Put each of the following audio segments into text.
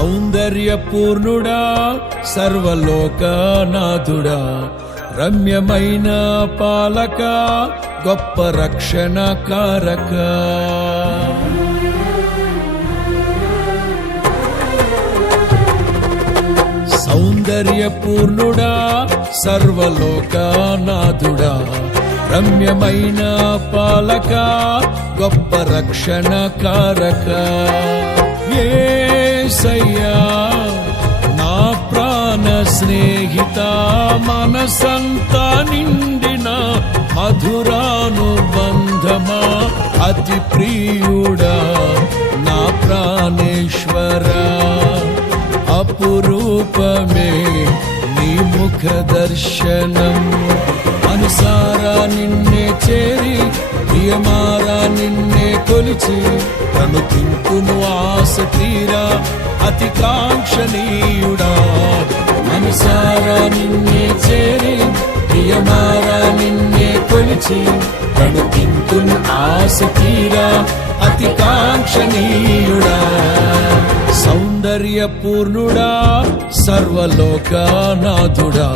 సౌందర్యపూర్ణుడా సర్వలోకనాథుడా రమ్యమైన పాలక గొప్ప రక్షణ కారక సౌందర్యపూర్ణుడా సర్వలోకనాథుడా రమ్యమైన పాలక గొప్ప రక్షణ కారక యేసయ్యా నా ప్రాణ స్నేహిత మనసంతా నిండిన మధురానుబంధమా అతి ప్రియుడా నా ప్రాణేశ్వరా అపురూపమే నీ ముఖ దర్శనం అనుసారా నిన్నే చేరి ప్రియమారా నిన్నే కొలిచి తను తింటును ఆశ తీరా అతి కాంక్షణీయుడా అనుసారా నిన్నే చేరి ప్రియమారా నిన్నే కొలిచి తను తింటును ఆశ తీరా అతి కాంక్షణీయుడా సౌందర్యపూర్ణుడా సర్వలోకనాథుడా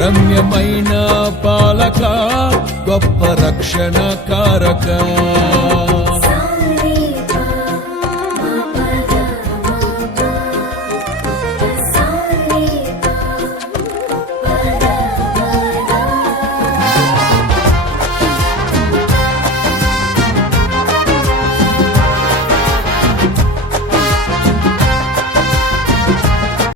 రమ్యమైన పాలక గొప్ప రక్షణ కారక